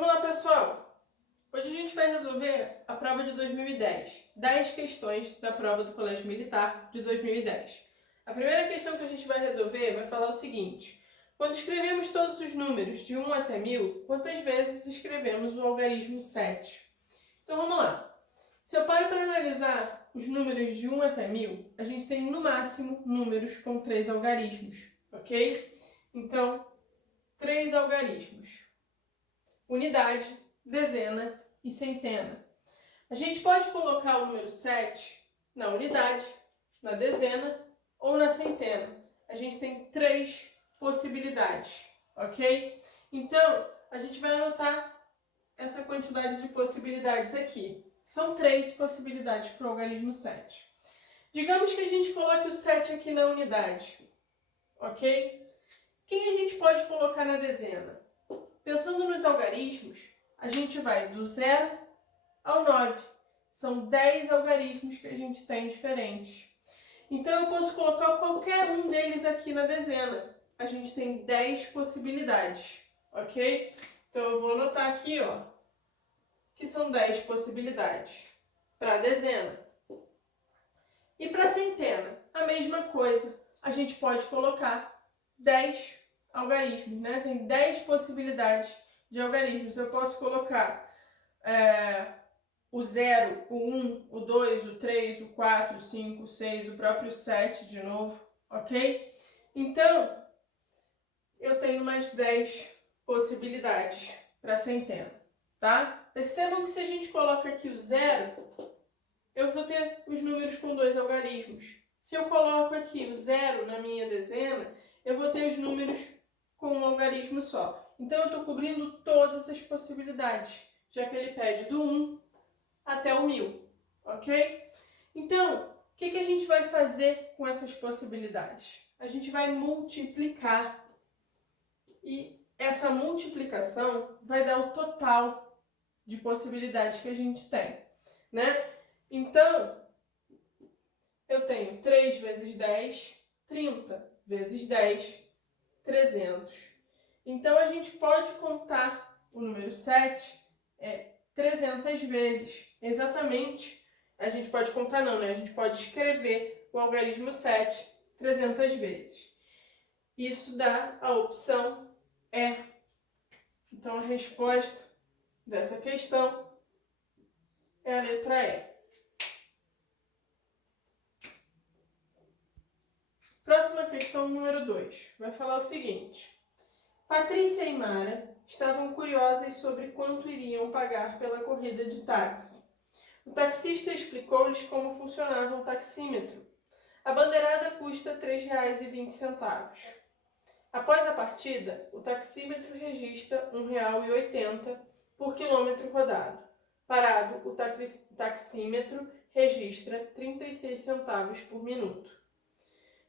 Vamos lá, pessoal! Hoje a gente vai resolver a prova de 2010. 10 questões da prova do Colégio Militar de 2010. A primeira questão que a gente vai resolver vai falar o seguinte: quando escrevemos todos os números de 1 até 1000, quantas vezes escrevemos o algarismo 7? Então vamos lá. Se eu paro para analisar os números de 1 até 1000, a gente tem no máximo números com 3 algarismos, ok? Então, 3 algarismos: unidade, dezena e centena. A gente pode colocar o número 7 na unidade, na dezena ou na centena. A gente tem 3 possibilidades, ok? Então, a gente vai anotar essa quantidade de possibilidades aqui. São 3 possibilidades para o algarismo 7. Digamos que a gente coloque o 7 aqui na unidade, ok? Quem a gente pode colocar na dezena? Pensando nos algarismos, a gente vai do 0 ao 9. São 10 algarismos que a gente tem diferentes. Então, eu posso colocar qualquer um deles aqui na dezena. A gente tem 10 possibilidades, ok? Então, eu vou anotar aqui, ó, que são 10 possibilidades para a dezena. E para a centena, a mesma coisa. A gente pode colocar 10 algarismos, né? Tem 10 possibilidades de algarismos. Eu posso colocar o 0, o 1, o 2, o 3, o 4, o 5, o 6, o próprio 7 de novo, ok? Então, eu tenho mais 10 possibilidades para a centena, tá? Percebam que se a gente coloca aqui o 0, eu vou ter os números com 2 algarismos. Se eu coloco aqui o 0 na minha dezena, eu vou ter os números com um algarismo só. Então, eu estou cobrindo todas as possibilidades, já que ele pede do 1 até o 1000, ok? Então, o que a gente vai fazer com essas possibilidades? A gente vai multiplicar. E essa multiplicação vai dar o total de possibilidades que a gente tem, né? Então, eu tenho 3 vezes 10, 30 vezes 10, 300. Então, a gente pode contar o número 7 300 vezes. Exatamente. A gente pode contar não, né? A gente pode escrever o algarismo 7 300 vezes. Isso dá a opção E. Então, a resposta dessa questão é a letra E. Próxima questão, número 2. Vai falar o seguinte: Patrícia e Mara estavam curiosas sobre quanto iriam pagar pela corrida de táxi. O taxista explicou-lhes como funcionava o taxímetro. A bandeirada custa R$ 3,20. Após a partida, o taxímetro registra R$ 1,80 por quilômetro rodado. Parado, o taxímetro registra 36 centavos por minuto.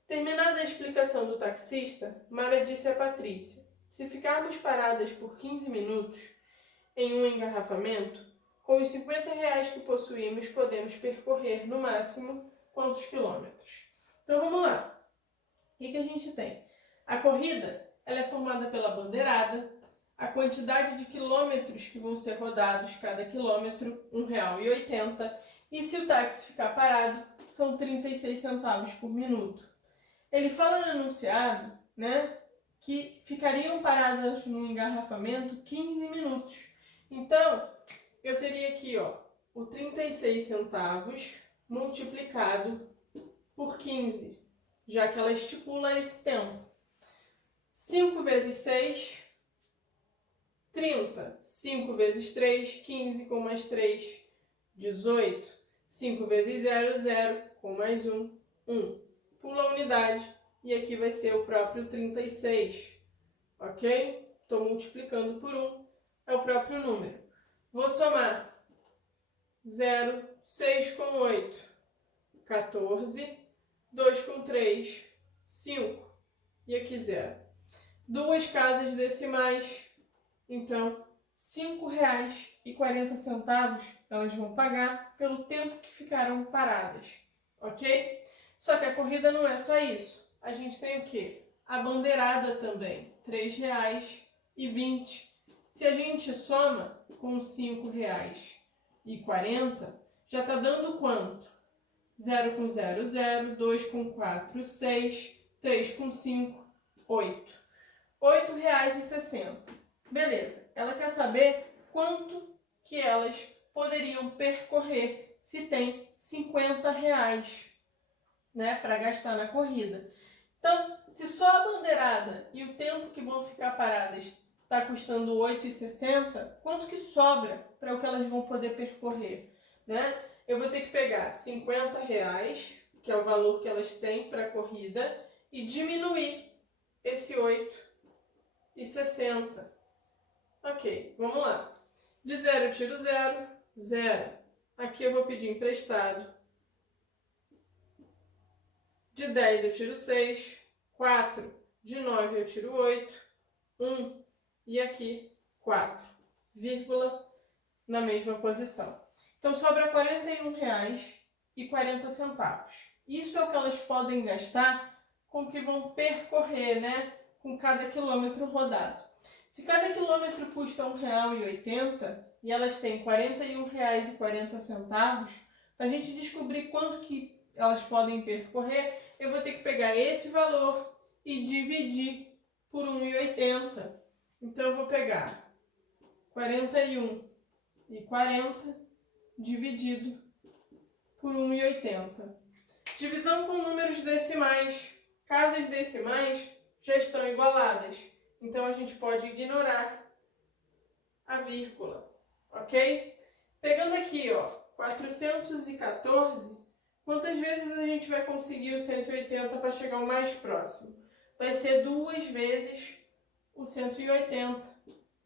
Terminada a explicação do taxista, Mara disse a Patrícia: se ficarmos paradas por 15 minutos em um engarrafamento, com os R$ 50 que possuímos, podemos percorrer, no máximo, quantos quilômetros? Então, vamos lá. O que a gente tem? A corrida ela é formada pela bandeirada, a quantidade de quilômetros que vão ser rodados cada quilômetro, R$ 1,80, e se o táxi ficar parado, são 36 centavos por minuto. Ele fala no enunciado, né, que ficariam paradas no engarrafamento 15 minutos. Então, eu teria aqui, ó, o 36 centavos multiplicado por 15, já que ela estipula esse tempo. 5 vezes 6, 30. 5 vezes 3, 15 com mais 3, 18. 5 vezes 0, 0 com mais 1, 1. Pula a unidade e aqui vai ser o próprio 36, ok? Estou multiplicando por 1, é o próprio número. Vou somar 0, 6 com 8, 14, 2 com 3, 5 e aqui 0. 2 casas decimais, então R$ 5,40 elas vão pagar pelo tempo que ficaram paradas, ok? Só que a corrida não é só isso. A gente tem o quê? A bandeirada também, R$ 3,20. Se a gente soma com R$ 5,40, já está dando quanto? 0 com 0, 0, 2 com 4, 6, 3 com 5, 8. R$ 8,60. Beleza, ela quer saber quanto que elas poderiam percorrer se tem R$ 50, né, para gastar na corrida. Então, se só a bandeirada e o tempo que vão ficar paradas está custando R$ 8,60, quanto que sobra para o que elas vão poder percorrer, né? Eu vou ter que pegar R$ 50, que é o valor que elas têm para a corrida, e diminuir esse R$ 8,60. Ok, vamos lá. De 0 eu tiro 0, 0. Aqui eu vou pedir emprestado. De 10 eu tiro 6, 4. De 9 eu tiro 8, 1. E aqui 4, vírgula, na mesma posição. Então sobra R$ 41,40. Isso é o que elas podem gastar com o que vão percorrer, né? Com cada quilômetro rodado. Se cada quilômetro custa R$ 1,80 e elas têm R$ 41,40, para a gente descobrir quanto que elas podem percorrer, eu vou ter que pegar esse valor e dividir por 1,80. Então eu vou pegar 41,40 dividido por 1,80. Divisão com números decimais. Casas decimais já estão igualadas. Então a gente pode ignorar a vírgula, ok? Pegando aqui, ó, 414, quantas vezes a gente vai conseguir o 180 para chegar ao mais próximo? Vai ser 2 vezes o 180,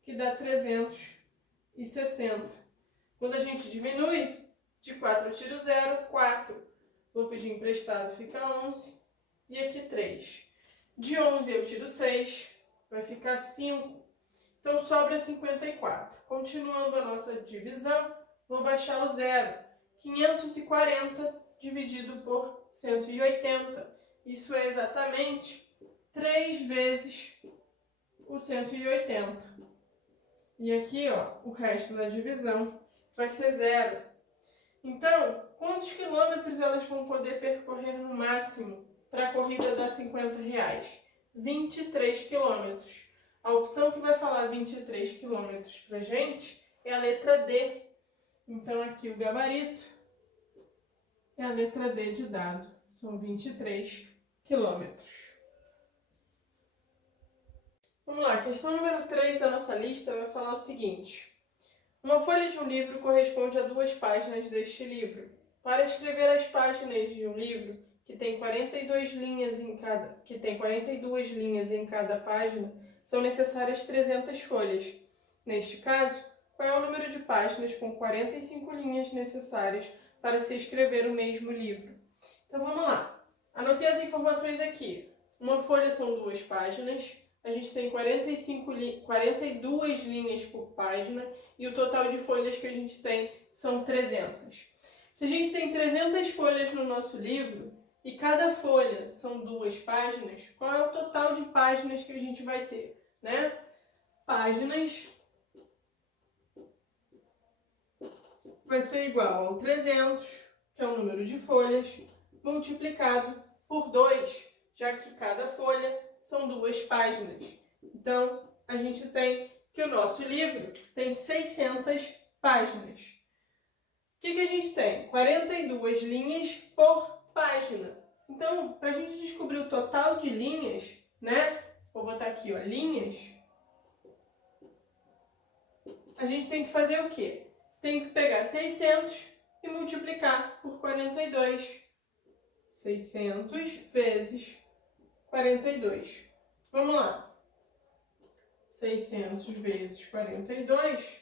que dá 360. Quando a gente diminui, de 4 eu tiro 0, 4. Vou pedir emprestado, fica 11. E aqui 3. De 11 eu tiro 6, vai ficar 5. Então sobra 54. Continuando a nossa divisão, vou baixar o 0. 540 dividido por 180. Isso é exatamente 3 vezes o 180. E aqui, ó, o resto da divisão vai ser 0. Então, quantos quilômetros elas vão poder percorrer no máximo para a corrida dar R$ 50? 23 quilômetros. A opção que vai falar 23 quilômetros para a gente é a letra D. Então, aqui o gabarito é a letra D de dado. São 23 quilômetros. Vamos lá, questão número 3 da nossa lista vai falar o seguinte. Uma folha de um livro corresponde a 2 páginas deste livro. Para escrever as páginas de um livro que tem 42 linhas em cada página, são necessárias 300 folhas. Neste caso, qual é o número de páginas com 45 linhas necessárias para se escrever o mesmo livro? Então vamos lá. Anotei as informações aqui. Uma folha são 2 páginas. A gente tem 42 linhas por página e o total de folhas que a gente tem são 300. Se a gente tem 300 folhas no nosso livro e cada folha são 2 páginas, qual é o total de páginas que a gente vai ter, né? Páginas vai ser igual ao 300, que é o número de folhas, multiplicado por 2, já que cada folha são 2 páginas. Então, a gente tem que o nosso livro tem 600 páginas. O que a gente tem? 42 linhas por página. Então, para a gente descobrir o total de linhas, né? Vou botar aqui, ó, linhas. A gente tem que fazer o quê? Tem que pegar 600 e multiplicar por 42. 600 vezes 42. Vamos lá. 600 vezes 42,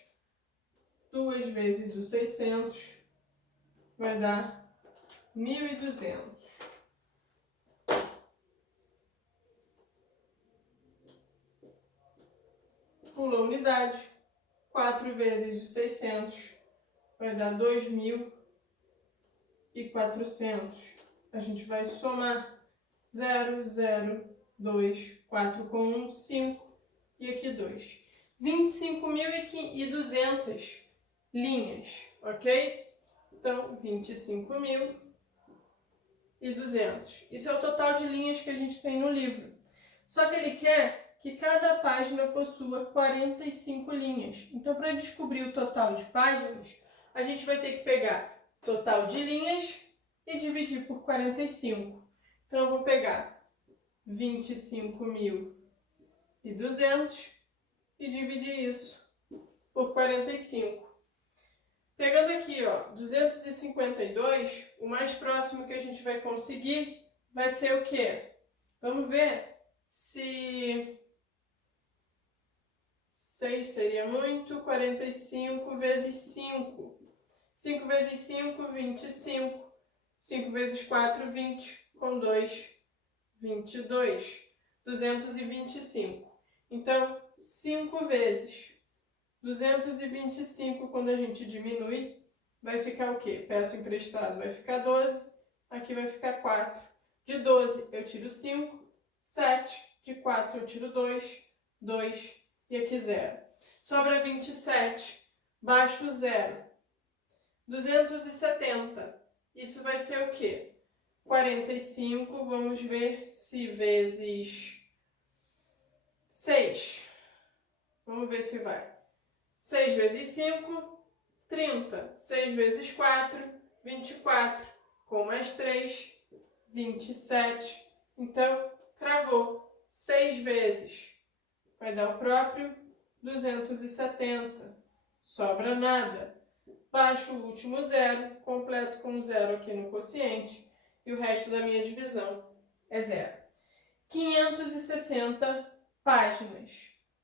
2 vezes o 600, vai dar 1.200. Pula a unidade. 4 vezes o 600, vai dar 2.400. A gente vai somar 0, 0, 2, 4 com 1, 5 e aqui 2. 25.200 linhas, ok? Então, 25.200. Isso é o total de linhas que a gente tem no livro. Só que ele quer que cada página possua 45 linhas. Então, para descobrir o total de páginas, a gente vai ter que pegar o total de linhas e dividir por 45. Então, eu vou pegar 25.200 e dividir isso por 45. Pegando aqui, ó, 252, o mais próximo que a gente vai conseguir vai ser o quê? Vamos ver se 6 seria muito, 45 vezes 5. 5 vezes 5, 25. 5 vezes 4, 20. Com 2, 22. 225. Então, 5 vezes 225, quando a gente diminui, vai ficar o quê? Peço emprestado, vai ficar 12. Aqui vai ficar 4. De 12 eu tiro 5. 7. De 4 eu tiro 2. 2. E aqui 0. Sobra 27. Baixo 0. 270. Isso vai ser o quê? 45, vamos ver se vezes 6. Vamos ver se vai. 6 vezes 5, 30. 6 vezes 4, 24. Com mais 3, 27. Então, cravou. 6 vezes. Vai dar o próprio 270. Sobra nada. Baixo o último zero, completo com 0 aqui no quociente. E o resto da minha divisão é 0. 560 páginas.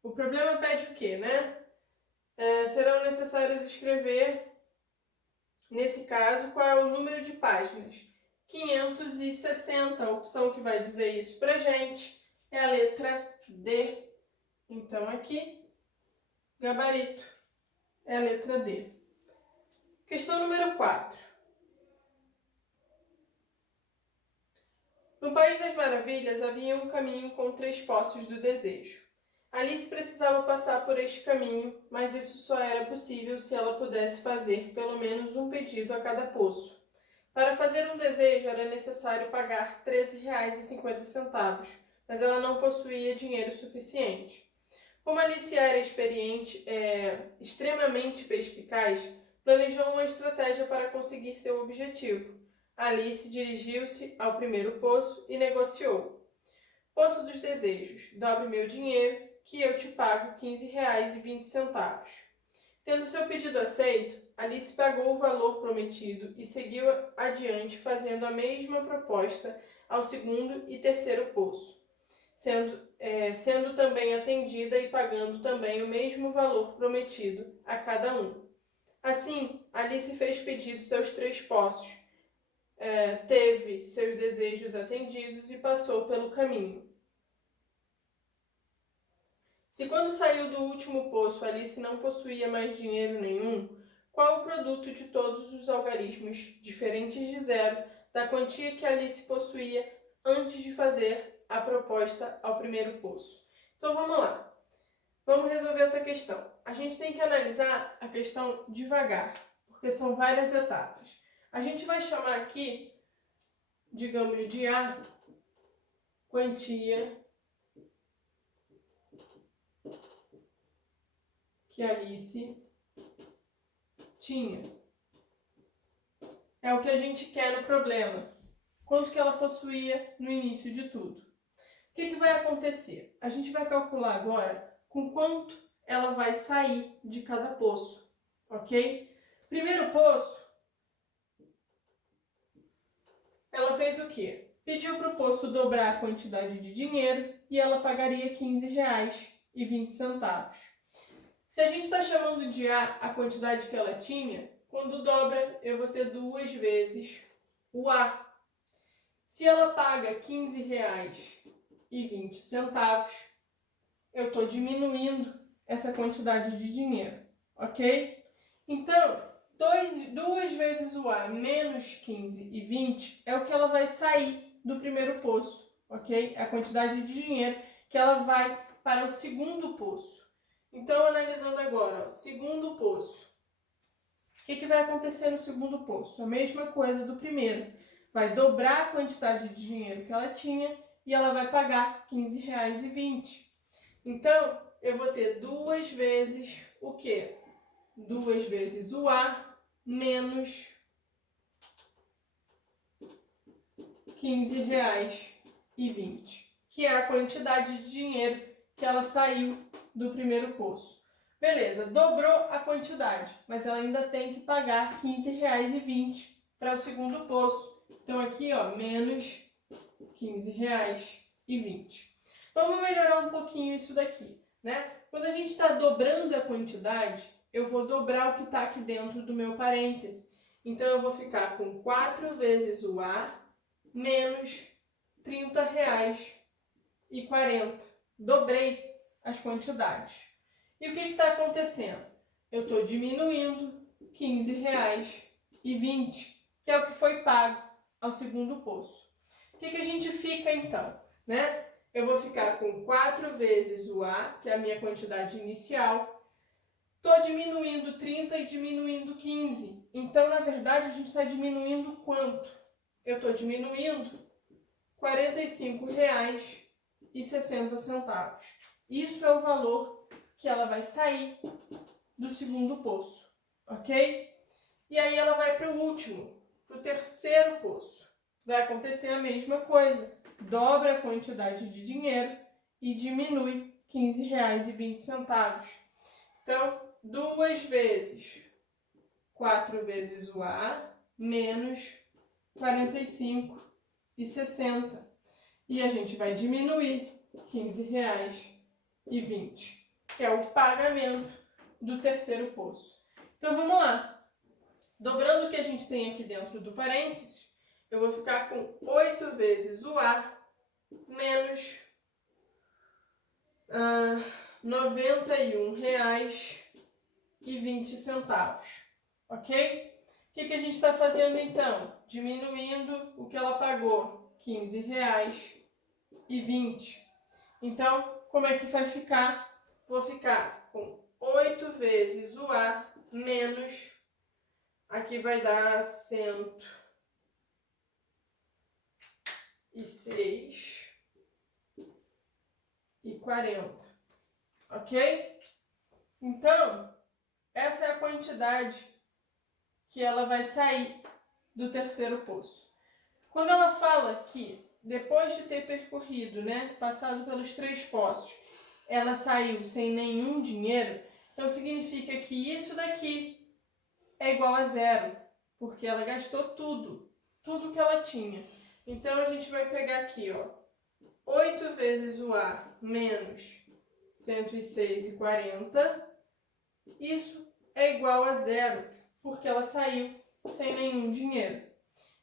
O problema pede o quê, né? Serão necessários escrever, nesse caso, qual é o número de páginas. 560, a opção que vai dizer isso pra gente é a letra D. Então, aqui, gabarito é a letra D. Questão número 4. No País das Maravilhas havia um caminho com 3 poços do desejo. Alice precisava passar por este caminho, mas isso só era possível se ela pudesse fazer pelo menos um pedido a cada poço. Para fazer um desejo era necessário pagar R$ 13,50, mas ela não possuía dinheiro suficiente. Como Alice era extremamente perspicaz, planejou uma estratégia para conseguir seu objetivo. Alice dirigiu-se ao primeiro poço e negociou. Poço dos desejos, dobre meu dinheiro, que eu te pago R$ 15,20. Tendo seu pedido aceito, Alice pagou o valor prometido e seguiu adiante fazendo a mesma proposta ao segundo e terceiro poço, sendo também atendida e pagando também o mesmo valor prometido a cada um. Assim, Alice fez pedidos aos 3 poços, teve seus desejos atendidos e passou pelo caminho. Se quando saiu do último poço Alice não possuía mais dinheiro nenhum, qual o produto de todos os algarismos diferentes de zero da quantia que Alice possuía antes de fazer a proposta ao primeiro poço? Então vamos lá. Vamos resolver essa questão. A gente tem que analisar a questão devagar, porque são várias etapas. A gente vai chamar aqui, digamos, de A, quantia que Alice tinha. É o que a gente quer no problema. Quanto que ela possuía no início de tudo. O que vai acontecer? A gente vai calcular agora com quanto ela vai sair de cada poço, ok? Primeiro poço, ela fez o quê? Pediu para o poço dobrar a quantidade de dinheiro e ela pagaria R$ 15,20. Se a gente está chamando de A quantidade que ela tinha, quando dobra eu vou ter 2 vezes o A. Se ela paga R$ 15,20, eu estou diminuindo essa quantidade de dinheiro, ok? Então, 2 vezes o A menos 15,20 é o que ela vai sair do primeiro poço, ok? A quantidade de dinheiro que ela vai para o segundo poço. Então, analisando agora, ó, segundo poço. O que vai acontecer no segundo poço? A mesma coisa do primeiro. Vai dobrar a quantidade de dinheiro que ela tinha e ela vai pagar R$ 15,20. Então, eu vou ter duas vezes o quê? Duas vezes o A menos R$ 15,20, que é a quantidade de dinheiro que ela saiu do primeiro poço. Beleza, dobrou a quantidade, mas ela ainda tem que pagar R$ 15,20 para o segundo poço. Então aqui, ó, menos R$ 15,20. Vamos melhorar um pouquinho isso daqui, né? Quando a gente está dobrando a quantidade, eu vou dobrar o que está aqui dentro do meu parêntese. Então eu vou ficar com 4 vezes o A menos R$ 30,40. Dobrei as quantidades. E o que está acontecendo? Eu estou diminuindo R$ 15,20, que é o que foi pago ao segundo poço. O que a gente fica então, né? Eu vou ficar com 4 vezes o A, que é a minha quantidade inicial. Estou diminuindo 30 e diminuindo 15. Então, na verdade, a gente está diminuindo quanto? Eu estou diminuindo R$ 45,60. Isso é o valor que ela vai sair do segundo poço, ok? E aí ela vai para o último, para o terceiro poço. Vai acontecer a mesma coisa. Dobra a quantidade de dinheiro e diminui R$ 15,20. Então, 2 vezes 4 vezes o A menos R$ 45,60. E a gente vai diminuir R$ 15,20, que é o pagamento do terceiro poço. Então, vamos lá. Dobrando o que a gente tem aqui dentro do parênteses, eu vou ficar com 8 vezes o A menos R$ 91,20. Ok? O que a gente está fazendo então? Diminuindo o que ela pagou, R$ 15,20. Então, como é que vai ficar? Vou ficar com 8 vezes o A menos, aqui vai dar 106,40. Ok? Então, essa é a quantidade que ela vai sair do terceiro poço. Quando ela fala que depois de ter percorrido, né, passado pelos 3 poços, ela saiu sem nenhum dinheiro, então significa que isso daqui é igual a zero, porque ela gastou tudo que ela tinha. Então a gente vai pegar aqui, ó, 8 vezes o A menos 106,40, isso é igual a zero, porque ela saiu sem nenhum dinheiro.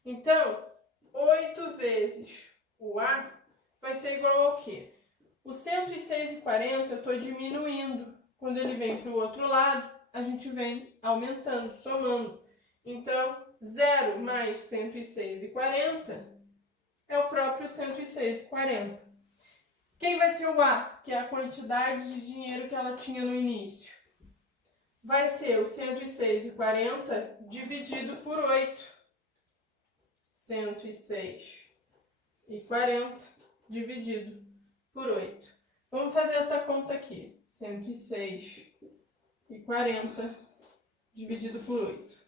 Então, 8 vezes o A vai ser igual ao quê? O 106,40 eu estou diminuindo. Quando ele vem para o outro lado, a gente vem aumentando, somando. Então, 0 mais 106,40 é o próprio 106,40. Quem vai ser o A, que é a quantidade de dinheiro que ela tinha no início? Vai ser o 106,40 dividido por 8. 106,40 dividido por 8. Vamos fazer essa conta aqui. 106,40 dividido por 8.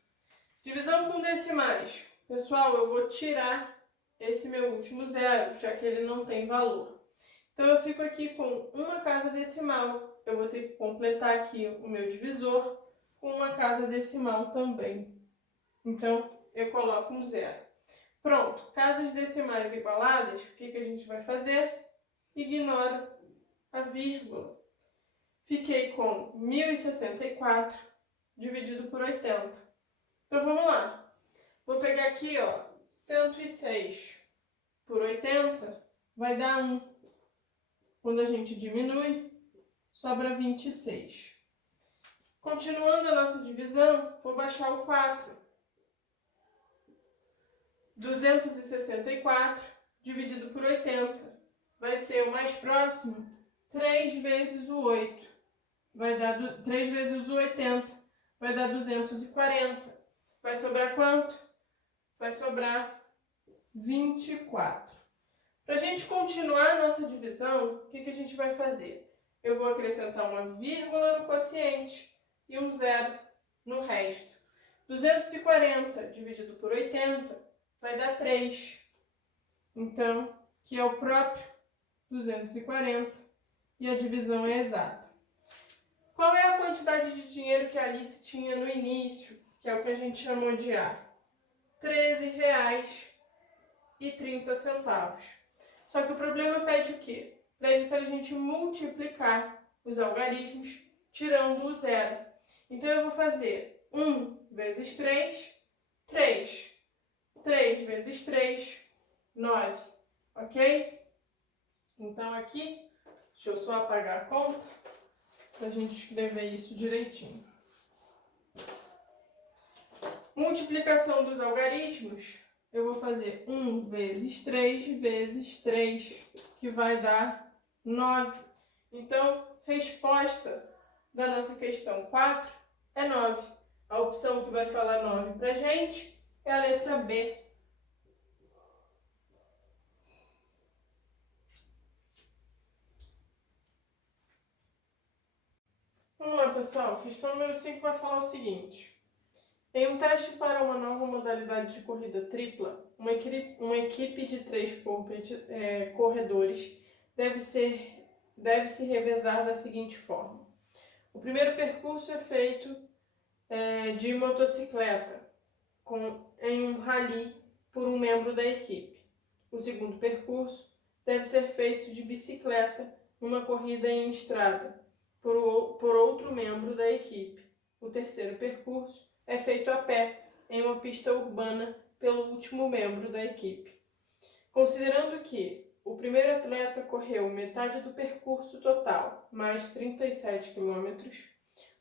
Divisão com decimais. Pessoal, eu vou tirar esse meu último zero, já que ele não tem valor. Então, eu fico aqui com uma casa decimal. Eu vou ter que completar aqui o meu divisor com uma casa decimal também. Então, eu coloco um zero. Pronto, casas decimais igualadas, o que a gente vai fazer? Ignora a vírgula. Fiquei com 1.064 dividido por 80. Então, vamos lá. Vou pegar aqui, ó, 106 por 80 vai dar 1. Quando a gente diminui, sobra 26. Continuando a nossa divisão, vou baixar o 4. 264 dividido por 80 vai ser o mais próximo, 3 vezes o 8. vai dar 3 vezes o 80, vai dar 240. Vai sobrar quanto? Vai sobrar 24. Para a gente continuar a nossa divisão, o que a gente vai fazer? Eu vou acrescentar uma vírgula no quociente e um zero no resto. 240 dividido por 80 vai dar 3. Então, que é o próprio 240 e a divisão é exata. Qual é a quantidade de dinheiro que a Alice tinha no início, que é o que a gente chamou de A? R$ 13,30. Só que o problema pede o quê? Pede para a gente multiplicar os algarismos tirando o zero. Então, eu vou fazer 1 vezes 3, 3. 3 vezes 3, 9. Ok? Então, aqui, deixa eu só apagar a conta para a gente escrever isso direitinho. Multiplicação dos algarismos, eu vou fazer 1 vezes 3 vezes 3, que vai dar 9. Então, resposta da nossa questão 4 é 9. A opção que vai falar 9 para a gente é a letra B. Vamos lá, pessoal. Questão número 5 vai falar o seguinte. Em um teste para uma nova modalidade de corrida tripla, uma equipe de 3 corredores deve se revezar da seguinte forma. O primeiro percurso é feito de motocicleta em um rally por um membro da equipe. O segundo percurso deve ser feito de bicicleta numa corrida em estrada por outro membro da equipe. O terceiro percurso é feito a pé em uma pista urbana pelo último membro da equipe. Considerando que o primeiro atleta correu metade do percurso total, mais 37 km,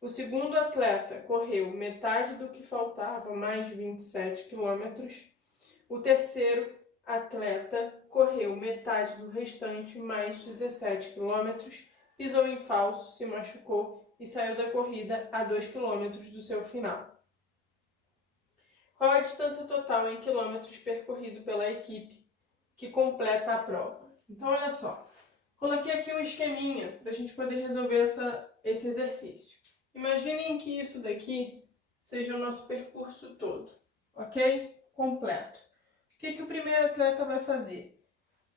o segundo atleta correu metade do que faltava, mais 27 km, o terceiro atleta correu metade do restante, mais 17 km, pisou em falso, se machucou e saiu da corrida a 2 km do seu final. Qual a distância total em quilômetros percorrido pela equipe que completa a prova? Então, olha só. Coloquei aqui um esqueminha para a gente poder resolver esse exercício. Imaginem que isso daqui seja o nosso percurso todo, ok? Completo. O que o primeiro atleta vai fazer?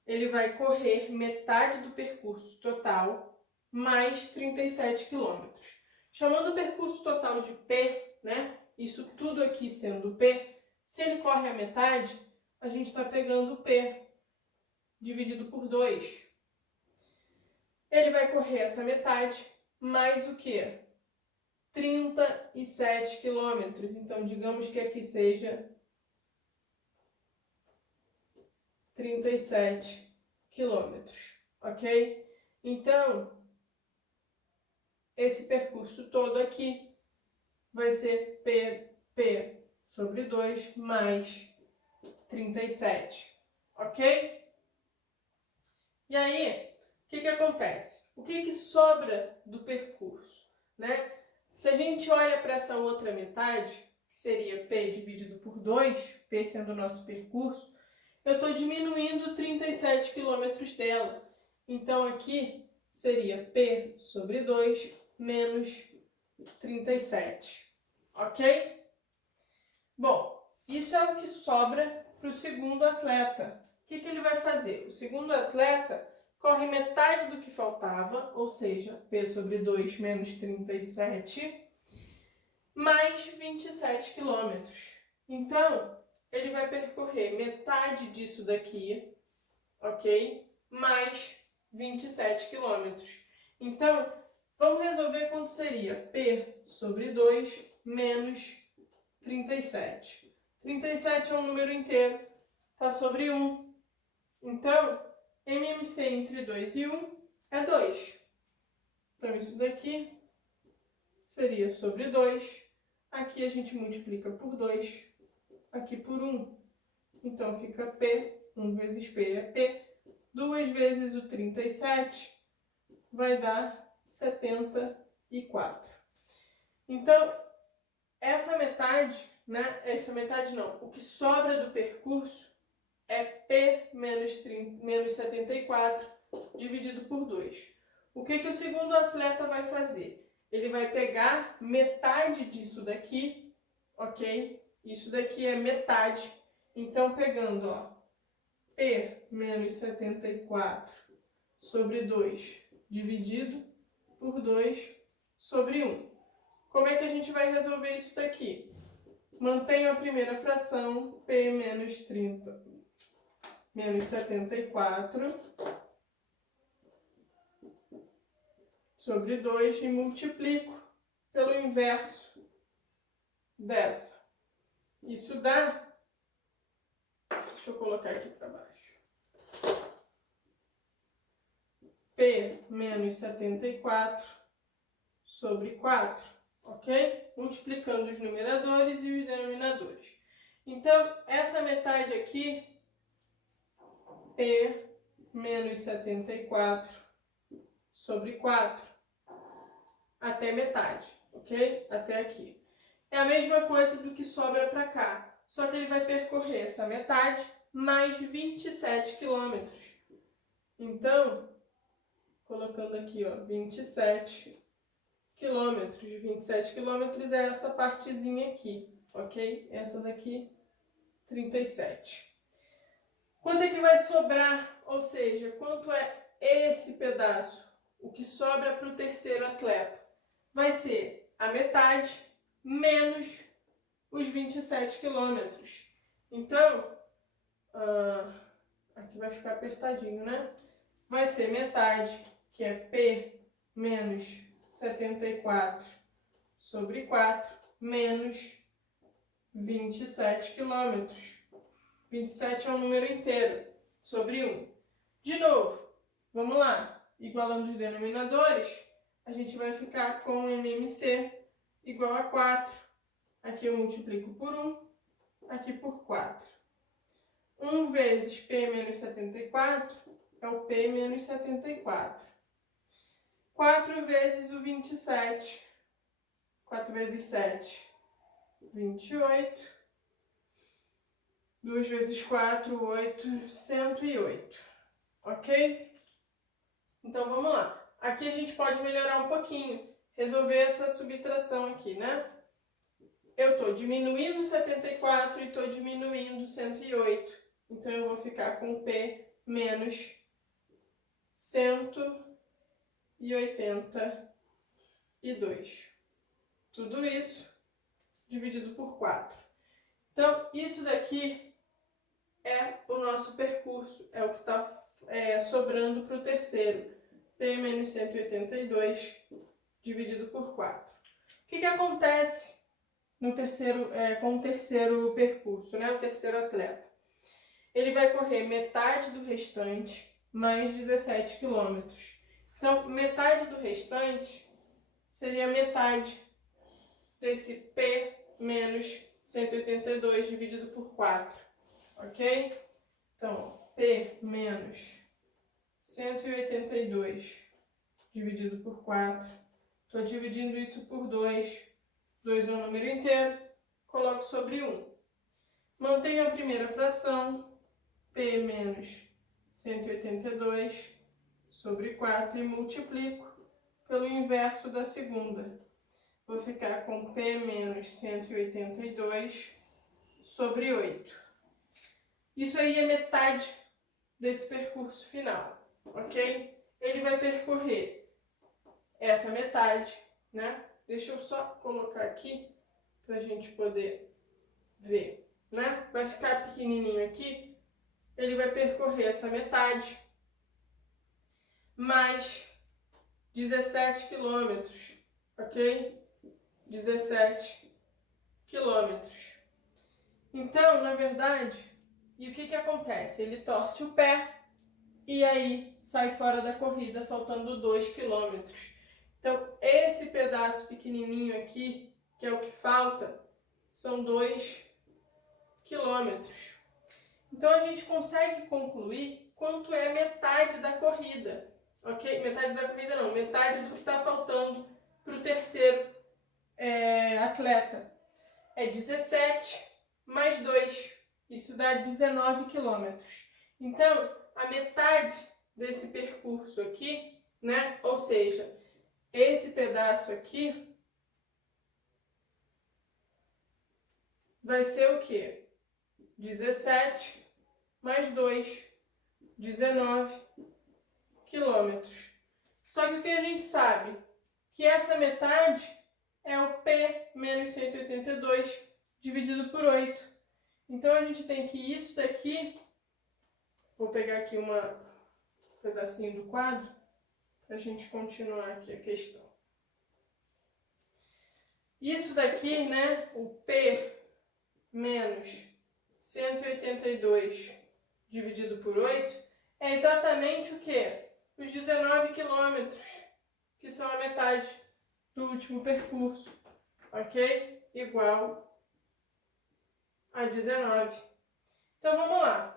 Ele vai correr metade do percurso total, mais 37 quilômetros. Chamando o percurso total de P, né? Isso tudo aqui sendo P, se ele corre a metade, a gente está pegando P dividido por 2. Ele vai correr essa metade mais o quê? 37 quilômetros. Então, digamos que aqui seja 37 quilômetros, ok? Então, esse percurso todo aqui vai ser P sobre 2 mais 37, ok? E aí, o que acontece? O que sobra do percurso, né? Se a gente olha para essa outra metade, que seria P dividido por 2, P sendo o nosso percurso, eu estou diminuindo 37 quilômetros dela. Então, aqui seria P sobre 2 menos 37, ok? Bom, isso é o que sobra para o segundo atleta. O que ele vai fazer? O segundo atleta corre metade do que faltava, ou seja, P sobre 2 menos 37, mais 27 quilômetros. Então, ele vai percorrer metade disso daqui, ok? Mais 27 quilômetros. Então, vamos resolver quanto seria P sobre 2 menos 37. 37 é um número inteiro, está sobre 1. Então, MMC entre 2 e 1 é 2. Então, isso daqui seria sobre 2. Aqui a gente multiplica por 2, aqui por 1. Então, fica P, 1 vezes P é P. 2 vezes o 37 vai dar 70 e 4. Então, essa metade, né? Essa metade não. O que sobra do percurso é P menos 74 dividido por 2. O que o segundo atleta vai fazer? Ele vai pegar metade disso daqui, ok? Isso daqui é metade. Então, pegando, ó, P menos 74 sobre 2 dividido por 2 sobre 1. Como é que a gente vai resolver isso daqui? Mantenho a primeira fração, P menos 30 menos 74 sobre 2 e multiplico pelo inverso dessa. Isso dá... Deixa eu colocar aqui para baixo. P menos 74 sobre 4, ok? Multiplicando os numeradores e os denominadores. Então, essa metade aqui, P menos 74 sobre 4, até metade, ok? Até aqui. É a mesma coisa do que sobra para cá, só que ele vai percorrer essa metade mais 27 quilômetros. Então, colocando aqui, ó, 27 quilômetros. 27 quilômetros é essa partezinha aqui, ok? Essa daqui, 37. Quanto é que vai sobrar? Ou seja, quanto é esse pedaço? O que sobra para o terceiro atleta? Vai ser a metade menos os 27 quilômetros. Então, aqui vai ficar apertadinho, né? Vai ser metade, que é P menos 74 sobre 4, menos 27 quilômetros. 27 é um número inteiro, sobre 1. De novo, vamos lá. Igualando os denominadores, a gente vai ficar com MMC igual a 4. Aqui eu multiplico por 1, aqui por 4. 1 vezes P menos 74 é o P menos 74. 4 vezes o 27. 4 vezes 7, 28. 2 vezes 4, 8, 108. Ok? Então, vamos lá. Aqui a gente pode melhorar um pouquinho. Resolver essa subtração aqui, né? Eu estou diminuindo 74 e estou diminuindo 108. Então, eu vou ficar com P menos 182. Tudo isso dividido por 4. Então, isso daqui é o nosso percurso, é o que está sobrando para o terceiro. P menos 182 dividido por 4. O que acontece no terceiro, com o terceiro percurso, né? O terceiro atleta? Ele vai correr metade do restante mais 17 quilômetros. Então, metade do restante seria metade desse P menos 182 dividido por 4, ok? Então, P menos 182 dividido por 4. Estou dividindo isso por 2. 2 é um número inteiro, coloco sobre 1. Mantenho a primeira fração, P menos 182 sobre 4 e multiplico pelo inverso da segunda. Vou ficar com P menos 182 sobre 8. Isso aí é metade desse percurso final, ok? Ele vai percorrer essa metade, né? Deixa eu só colocar aqui para a gente poder ver, né? Vai ficar pequenininho aqui. Ele vai percorrer essa metade mais 17 quilômetros, ok? 17 quilômetros. Então, na verdade, e o que acontece? Ele torce o pé e aí sai fora da corrida, faltando 2 quilômetros. Então, esse pedaço pequenininho aqui, que é o que falta, são 2 quilômetros. Então, a gente consegue concluir quanto é metade da corrida, ok? Metade da corrida não, metade do que está faltando para o terceiro atleta. É 17 mais 2, isso dá 19 quilômetros. Então, a metade desse percurso aqui, né? Ou seja, esse pedaço aqui vai ser o quê? 17 mais 2, 19 quilômetros. Só que o que a gente sabe? Que essa metade é o P menos 182 dividido por 8. Então, a gente tem que isso daqui, vou pegar aqui um pedacinho do quadro, para a gente continuar aqui a questão. Isso daqui, né, o P menos 182 dividido por 8, é exatamente o quê? Os 19 quilômetros, que são a metade do último percurso, ok? Igual a 19. Então, vamos lá.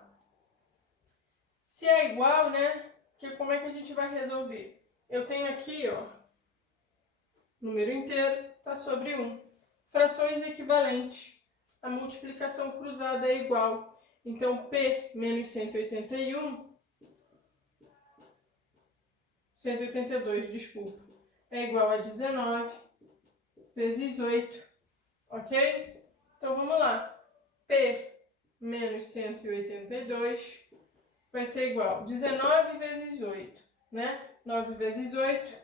Se é igual, né, como é que a gente vai resolver? Eu tenho aqui, ó, número inteiro está sobre 1. Frações equivalentes. A multiplicação cruzada é igual. Então, P menos 182, desculpa, é igual a 19 vezes 8, ok? Então, vamos lá. P menos 182 vai ser igual a 19 vezes 8, né? 9 vezes 8,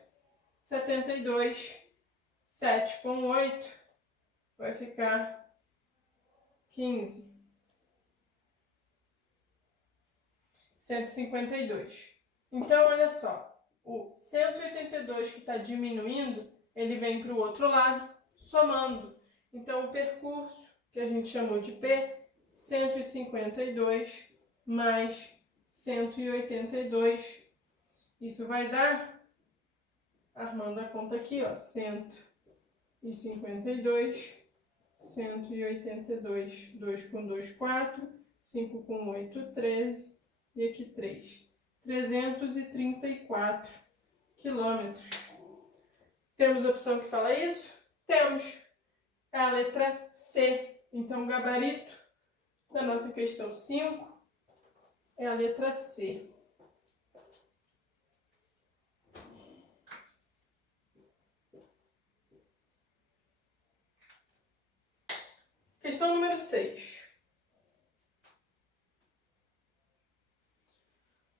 72. 7 com 8 vai ficar 15. 152. Então, olha só. O 182 que está diminuindo, ele vem para o outro lado, somando. Então, o percurso que a gente chamou de P, 152 mais 182. Isso vai dar, armando a conta aqui, ó, 152, 182, 2 com 2, 4, 5 com 8, 13, e aqui 3. 334 quilômetros. Temos opção que fala isso? Temos. É a letra C. Então, o gabarito da nossa questão 5 é a letra C. Questão número 6.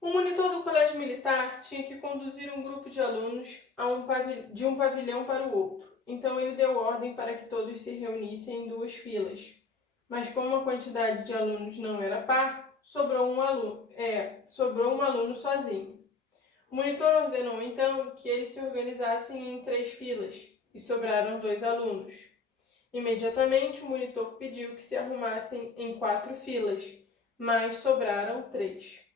O monitor do colégio militar tinha que conduzir um grupo de alunos de um pavilhão para o outro. Então, ele deu ordem para que todos se reunissem em 2 filas. Mas como a quantidade de alunos não era par, sobrou um aluno sozinho. O monitor ordenou, então, que eles se organizassem em 3 filas, e sobraram 2 alunos. Imediatamente, o monitor pediu que se arrumassem em 4 filas, mas sobraram 3.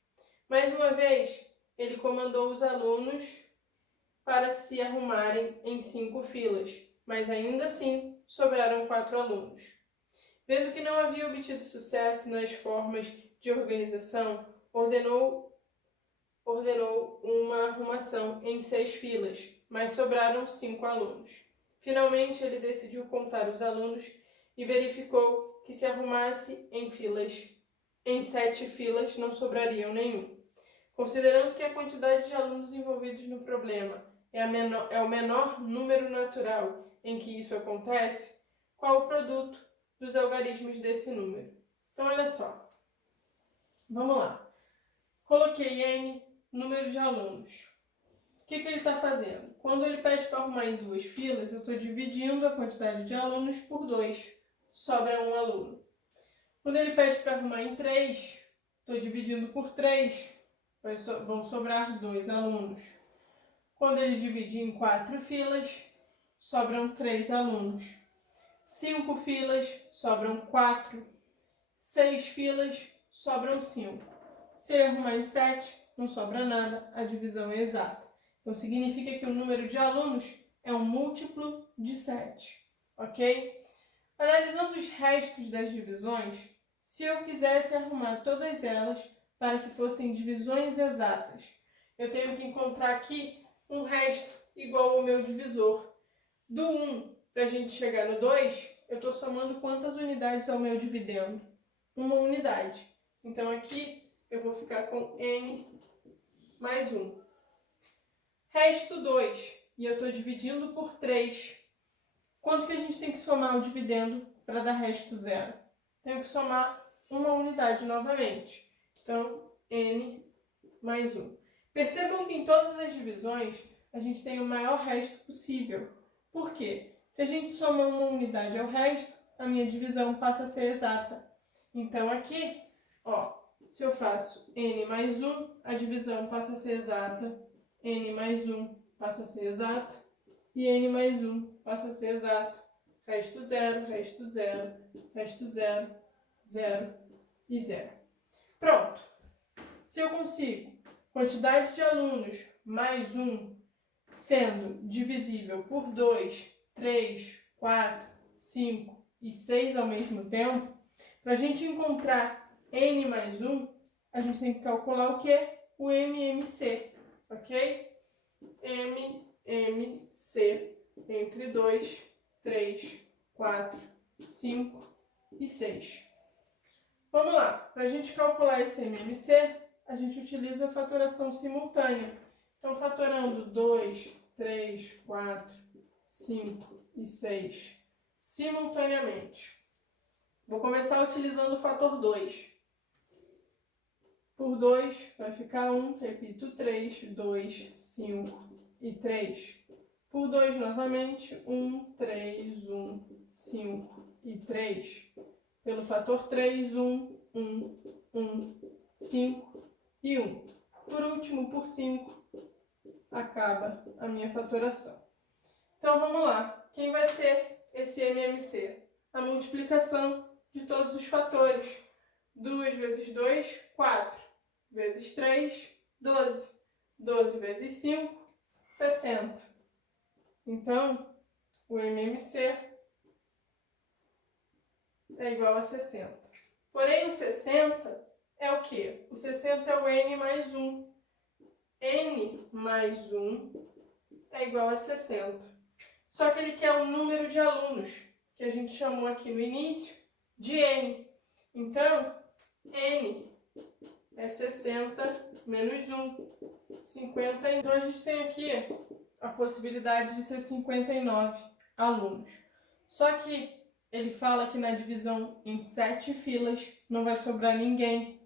Mais uma vez, ele comandou os alunos para se arrumarem em 5 filas, mas ainda assim sobraram 4 alunos. Vendo que não havia obtido sucesso nas formas de organização, ordenou uma arrumação em 6 filas, mas sobraram 5 alunos. Finalmente, ele decidiu contar os alunos e verificou que se arrumasse em 7 filas não sobrariam nenhum. Considerando que a quantidade de alunos envolvidos no problema é o menor número natural em que isso acontece, qual o produto dos algarismos desse número? Então, olha só. Vamos lá. Coloquei N, número de alunos. O que ele está fazendo? Quando ele pede para arrumar em 2 filas, eu estou dividindo a quantidade de alunos por 2. Sobra um aluno. Quando ele pede para arrumar em 3, estou dividindo por 3. Vão sobrar 2 alunos. Quando ele divide em 4 filas, sobram 3 alunos. 5 filas, sobram 4. 6 filas, sobram 5. Se ele arrumar em 7, não sobra nada, a divisão é exata. Então, significa que o número de alunos é um múltiplo de 7, ok? Analisando os restos das divisões, se eu quisesse arrumar todas elas para que fossem divisões exatas, eu tenho que encontrar aqui um resto igual ao meu divisor. Do 1 para a gente chegar no 2, eu estou somando quantas unidades ao meu dividendo? Uma unidade. Então aqui eu vou ficar com n mais 1. Resto 2, e eu estou dividindo por 3. Quanto que a gente tem que somar o dividendo para dar resto 0? Tenho que somar uma unidade novamente. Então, n mais 1. Percebam que em todas as divisões a gente tem o maior resto possível. Por quê? Se a gente soma uma unidade ao resto, a minha divisão passa a ser exata. Então aqui, ó, se eu faço n mais 1, a divisão passa a ser exata, n mais 1 passa a ser exata, e n mais 1 passa a ser exata. Resto 0, resto 0, resto 0, 0 e 0. Pronto! Se eu consigo quantidade de alunos mais 1 sendo divisível por 2, 3, 4, 5 e 6 ao mesmo tempo, para a gente encontrar n mais 1, a gente tem que calcular o quê? O MMC, ok? MMC entre 2, 3, 4, 5 e 6. Vamos lá, para a gente calcular esse MMC, a gente utiliza a fatoração simultânea. Então, fatorando 2, 3, 4, 5 e 6 simultaneamente. Vou começar utilizando o fator 2. Por 2 vai ficar 1, repito 3, 2, 5 e 3. Por 2 novamente, 1, 3, 1, 5 e 3. Pelo fator 3, 1, 1, 1, 5 e 1. Por último, por 5, acaba a minha fatoração. Então, vamos lá. Quem vai ser esse MMC? A multiplicação de todos os fatores. 2 vezes 2, 4. Vezes 3, 12. 12 vezes 5, 60. Então, o MMC é igual a 60. Porém, o 60 é o quê? O 60 é o n mais 1. N mais 1 é igual a 60. Só que ele quer um número de alunos, que a gente chamou aqui no início de n. Então, n é 60 menos 1, 50. Então, a gente tem aqui a possibilidade de ser 59 alunos. Só que ele fala que na divisão em 7 filas não vai sobrar ninguém.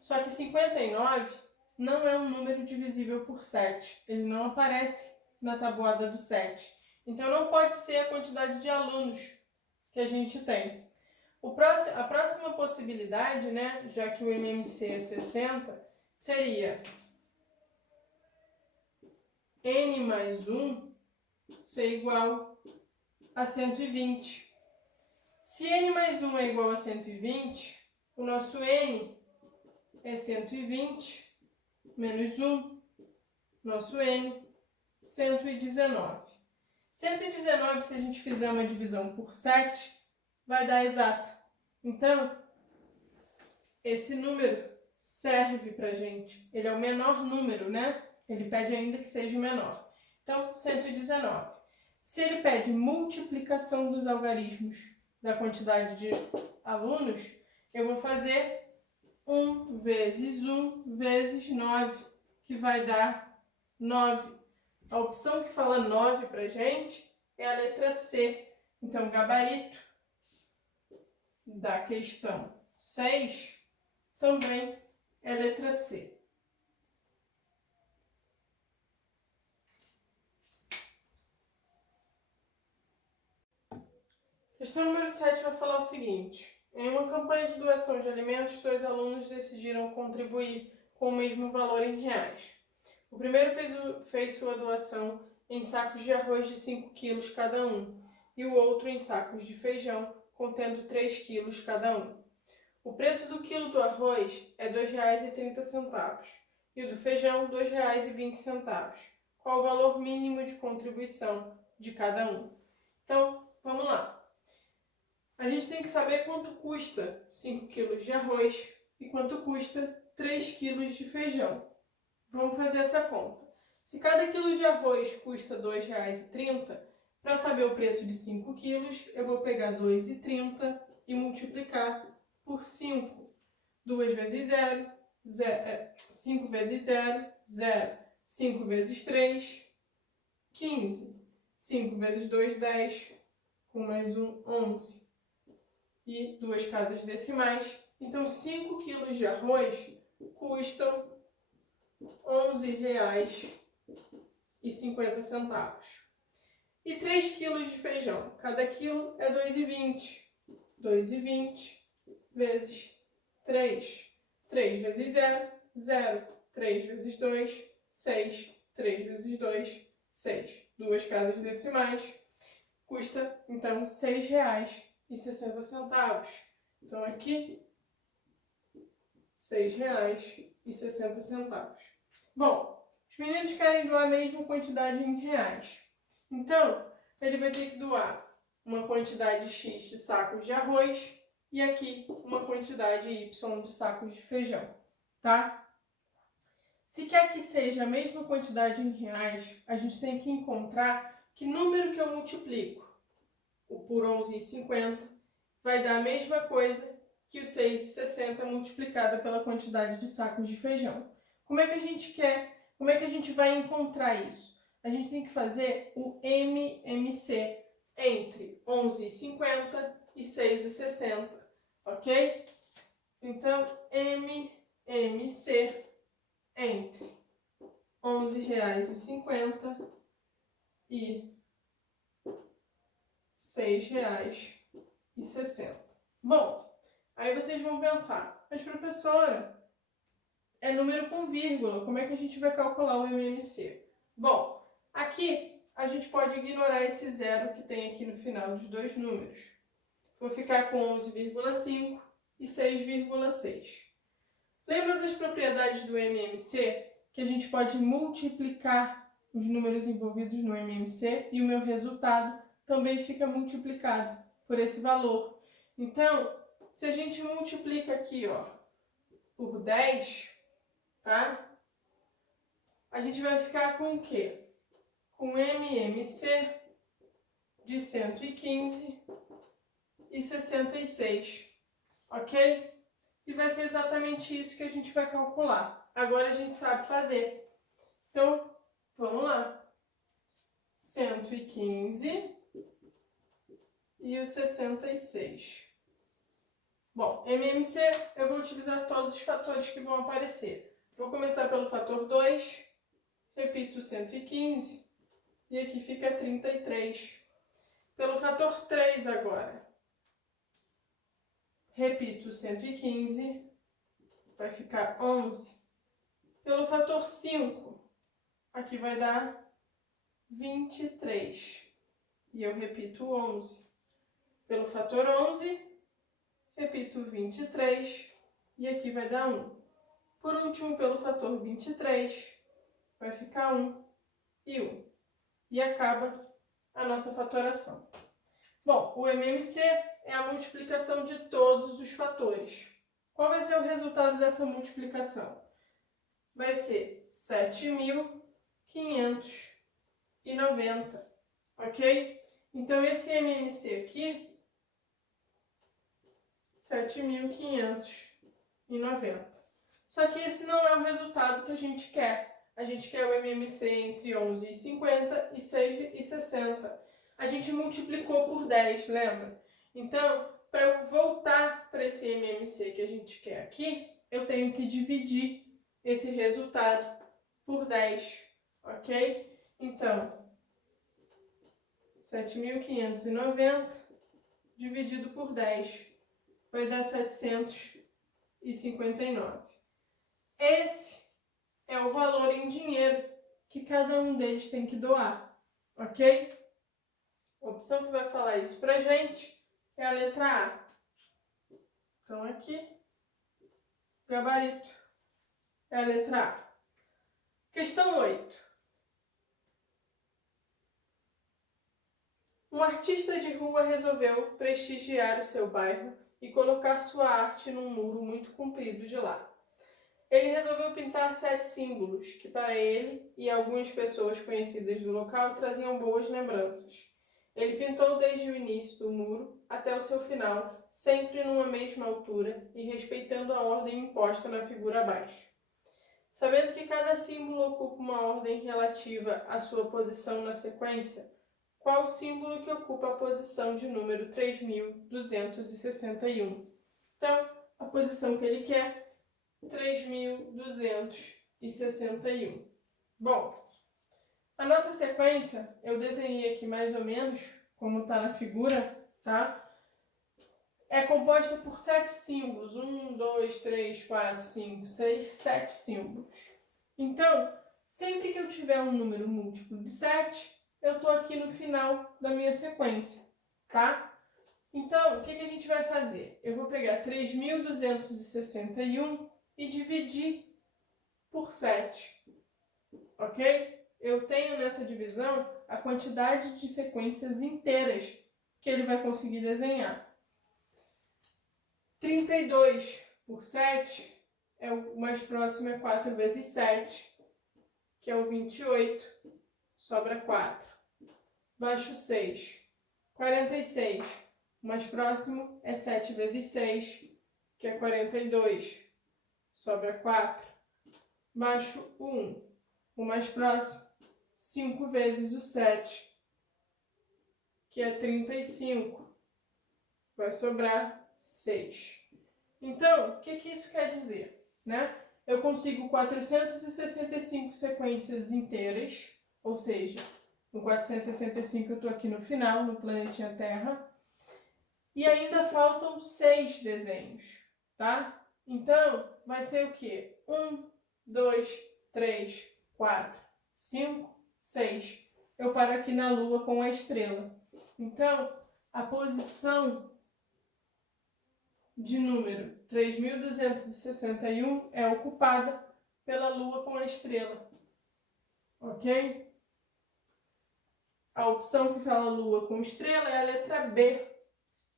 Só que 59 não é um número divisível por 7. Ele não aparece na tabuada do 7. Então, não pode ser a quantidade de alunos que a gente tem. A próxima possibilidade, né, já que o MMC é 60, seria n mais 1 ser igual a 120. Se n mais 1 é igual a 120, o nosso n é 120 menos 1, nosso n, 119. 119, se a gente fizer uma divisão por 7, vai dar exata. Então, esse número serve pra gente. Ele é o menor número, né? Ele pede ainda que seja o menor. Então, 119. Se ele pede multiplicação dos algarismos da quantidade de alunos, eu vou fazer 1 vezes 1 vezes 9, que vai dar 9. A opção que fala 9 pra gente é a letra C. Então, gabarito da questão 6 também é a letra C. Questão número 7 vai falar o seguinte. Em uma campanha de doação de alimentos, 2 alunos decidiram contribuir com o mesmo valor em reais. O primeiro fez sua doação em sacos de arroz de 5 quilos cada um, e o outro em sacos de feijão, contendo 3 quilos cada um. O preço do quilo do arroz é R$ 2,30 e o do feijão R$ 2,20. Qual o valor mínimo de contribuição de cada um? Então, vamos lá. A gente tem que saber quanto custa 5 quilos de arroz e quanto custa 3 quilos de feijão. Vamos fazer essa conta. Se cada quilo de arroz custa R$ 2,30, Para saber o preço de 5 quilos, eu vou pegar 2,30 e multiplicar por 5. 2 vezes 0, 5 vezes 0, 0. 5 vezes 3, 15. 5 vezes 2, 10. Com mais 1, 11. E 2 casas decimais. Então, 5 quilos de arroz custam R$ 11,50. E 3 quilos de feijão. Cada quilo é 2,20. 2,20 vezes 3. 3 vezes 0, 0. 3 vezes 2, 6. 3 vezes 2, 6. 2 casas decimais. Custa, então, R$ 6,60. Então, aqui, R$ 6,60. Bom, os meninos querem doar a mesma quantidade em reais. Então, ele vai ter que doar uma quantidade X de sacos de arroz e aqui uma quantidade Y de sacos de feijão, tá? Se quer que seja a mesma quantidade em reais, a gente tem que encontrar que número que eu multiplico. O por 11,50 vai dar a mesma coisa que o 6,60 multiplicado pela quantidade de sacos de feijão. Como é que a gente vai encontrar isso? A gente tem que fazer o MMC entre 11,50 e 6,60, ok? Então, MMC entre R$ 11,50 e R$ 6,60. Bom, aí vocês vão pensar, mas professora, é número com vírgula, como é que a gente vai calcular o MMC? Bom, aqui a gente pode ignorar esse zero que tem aqui no final dos dois números. Vou ficar com 11,5 e 6,6. Lembra das propriedades do MMC? Que a gente pode multiplicar os números envolvidos no MMC e o meu resultado também fica multiplicado por esse valor. Então, se a gente multiplica aqui, ó, por 10, tá? A gente vai ficar com o quê? Com MMC de 115 e 66, ok? E vai ser exatamente isso que a gente vai calcular. Agora a gente sabe fazer. Então, vamos lá. 115 e o 66. Bom, MMC, eu vou utilizar todos os fatores que vão aparecer. Vou começar pelo fator 2, repito 115, e aqui fica 33. Pelo fator 3 agora, repito 115, vai ficar 11. Pelo fator 5, aqui vai dar 23, e eu repito 11. Pelo fator 11, repito 23, e aqui vai dar 1. Por último, pelo fator 23, vai ficar 1 e 1. E acaba a nossa fatoração. Bom, o MMC é a multiplicação de todos os fatores. Qual vai ser o resultado dessa multiplicação? Vai ser 7.590, ok? Então, esse MMC aqui, 7.590. Só que esse não é o resultado que a gente quer. A gente quer o MMC entre 11,50 e 6,60. A gente multiplicou por 10, lembra? Então, para eu voltar para esse MMC que a gente quer aqui, eu tenho que dividir esse resultado por 10, ok? Então, 7.590 dividido por 10 vai dar 759. Esse é o valor em dinheiro que cada um deles tem que doar, ok? A opção que vai falar isso pra gente é a letra A. Então, aqui, gabarito é a letra A. Questão 8. Um artista de rua resolveu prestigiar o seu bairro e colocar sua arte num muro muito comprido de lá. Ele resolveu pintar 7 símbolos que para ele e algumas pessoas conhecidas do local traziam boas lembranças. Ele pintou desde o início do muro até o seu final, sempre numa mesma altura e respeitando a ordem imposta na figura abaixo. Sabendo que cada símbolo ocupa uma ordem relativa à sua posição na sequência, qual o símbolo que ocupa a posição de número 3261? Então, a posição que ele quer, 3261. Bom, a nossa sequência, eu desenhei aqui mais ou menos, como está na figura, tá? É composta por 7 símbolos. 1, 2, 3, 4, 5, 6, 7 símbolos. Então, sempre que eu tiver um número múltiplo de 7, eu estou aqui no final da minha sequência, tá? Então, o que a gente vai fazer? Eu vou pegar 3261 e dividir por 7, ok? Eu tenho nessa divisão a quantidade de sequências inteiras que ele vai conseguir desenhar. 32 por 7, o mais próximo é 4 vezes 7, que é o 28, sobra 4. Baixo 6. 46, o mais próximo é 7 vezes 6, que é 42, sobra 4. Baixo 1, o mais próximo, 5 vezes o 7, que é 35, vai sobrar 6. Então, o que isso quer dizer, né? Eu consigo 465 sequências inteiras, ou seja, no 465 eu estou aqui no final, no planetinha Terra, e ainda faltam 6 desenhos, tá? Então, vai ser o quê? 1, 2, 3, 4, 5, 6. Eu paro aqui na Lua com a estrela. Então, a posição de número 3261 é ocupada pela Lua com a estrela, ok? A opção que fala Lua com estrela é a letra B.